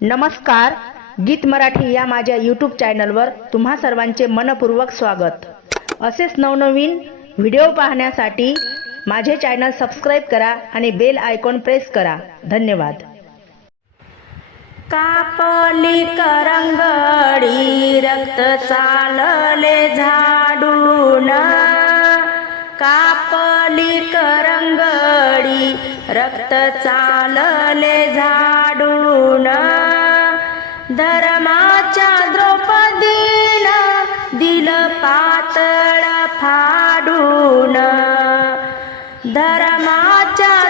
नमस्कार गीत मराठी या माझ्या यूट्यूब चॅनलवर तुम्हा सर्वांचे मनपूर्वक स्वागत. असेच नवनवीन व्हिडिओ पाहण्यासाठी माझे चॅनल सबस्क्राईब करा आणि बेल आयकॉन प्रेस करा. धन्यवाद. कापली करंगडी रक्त चालले झाडून. कापली करंगडी रक्त चालले झाडून. धर्माच्या द्रौपदीला दिल पातळ फाडून. धर्माच्या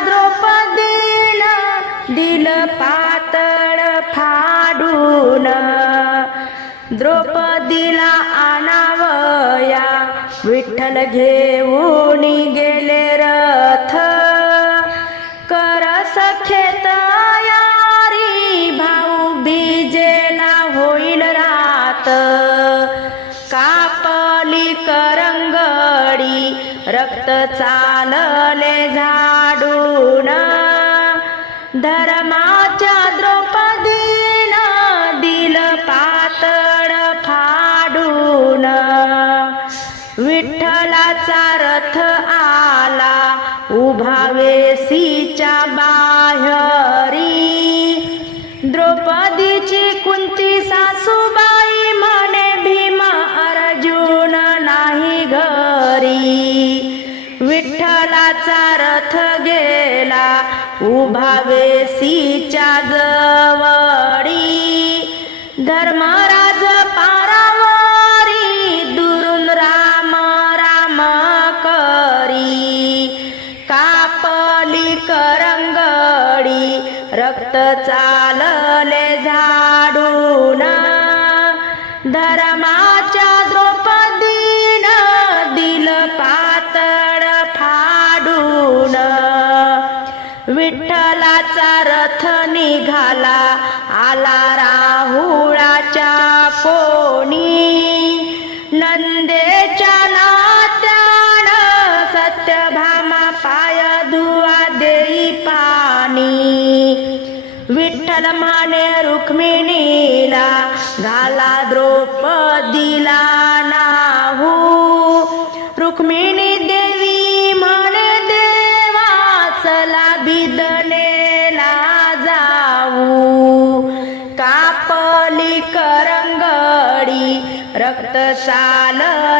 रक्त चालले झाडून. धर्माच्या द्रौपदीन दिल पातळ फाडून. विठ्ठलाचा रथ आला उभा वेसीच्या विठ्ठलाचा रथ गेला. उभा वेसीच्या जवळी. धर्मराज पारावरी दुरून राम राम करी. कापली करंगडी रक्तचा विठ्ठलाचा रथ निघाला आला राहुळाच्या कोणी. नंदेच्या नात्यान सत्यभामा पाय धुवा देई पाणी. विठ्ठल माने रुक्मिणीला घाला द्रौपदीला नाहू. रक्त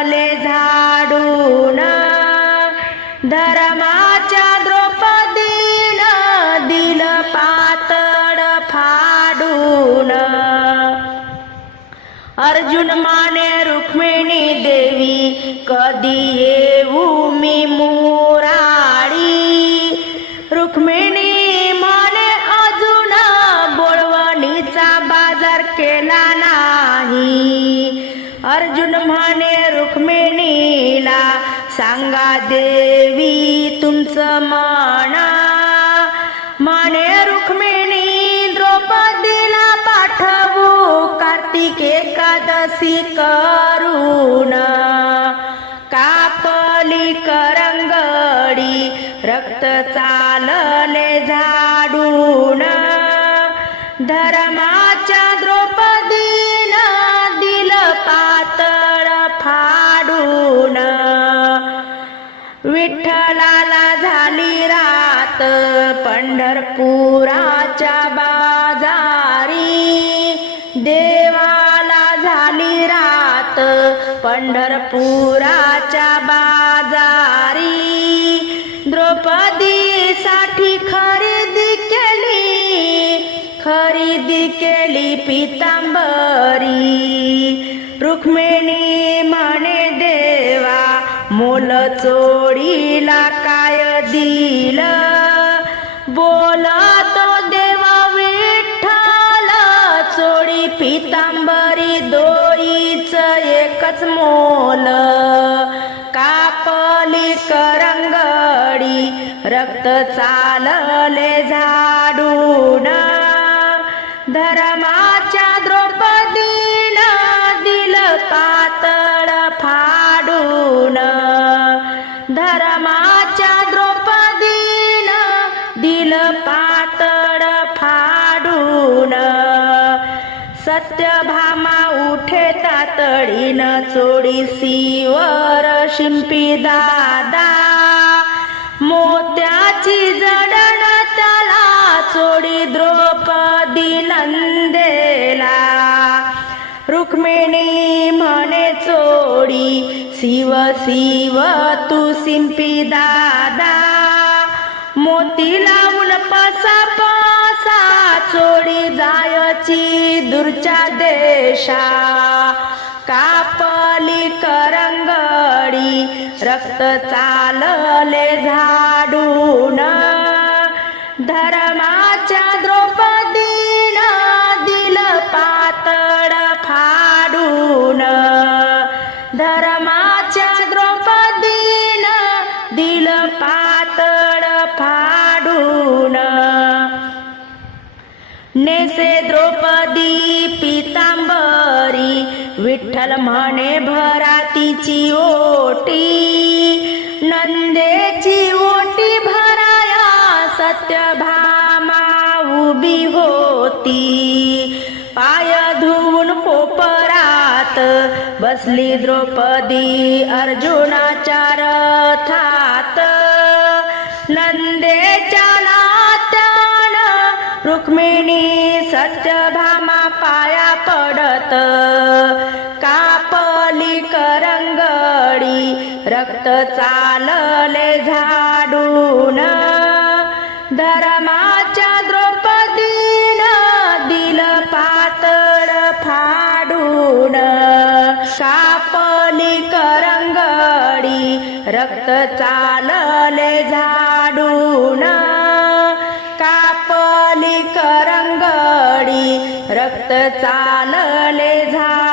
देवी तुमचं माना. माने रुक्मिणी द्रौपदीला पाठवू. कार्तिक एकादशी करुणा. कापली करंगडी रक्त चालले झाडून. धर्माच्या द्रौपदीन दिल पातळ फाडून. विठ्ठलाला झाली रात पंढरपुराच्या बाजारी. देवाला झाली रात पंढरपुराच्या बाजारी. द्रौपदीसाठी खरेदी केली खरेदी केली पितांबरी. रुक्मिणी बोल चोडीला काय दिल? बोलतो देवा विठ्ठल चोडी पितांबरी दोईच एकच मोल. कापली करंगडी रक्त चालले झाडून. धर्माच्या सत्यभामा उठे तातडीन चोडीसीवर शिंपी दादा. मोत्याची जडण त्याला चोडी द्रौपदी नंदेला. रुक्मिणी म्हणे चोडी शिव शिव तू शिंपी दादा. मोती लावून पसा दूरच्या देशा कापली करंगडी रक्त चालले झाडून. धर्माच्या म्हणे भरातीची ओटी नंदेची ओटी भराया सत्यभामा उभी होती. पाय धुवून पोपरात बसली द्रौपदी अर्जुनाच्या रथात. नंदेच्या नात्यान रुक्मिणी सत्यभामा पाया पडत रक्त चालले झाडून. धर्माच्या द्रौपदीन दिल पातळ फाडून. शापली करंगडी रक्त चालले झाडून. कापली करंगडी रक्त चालले झाड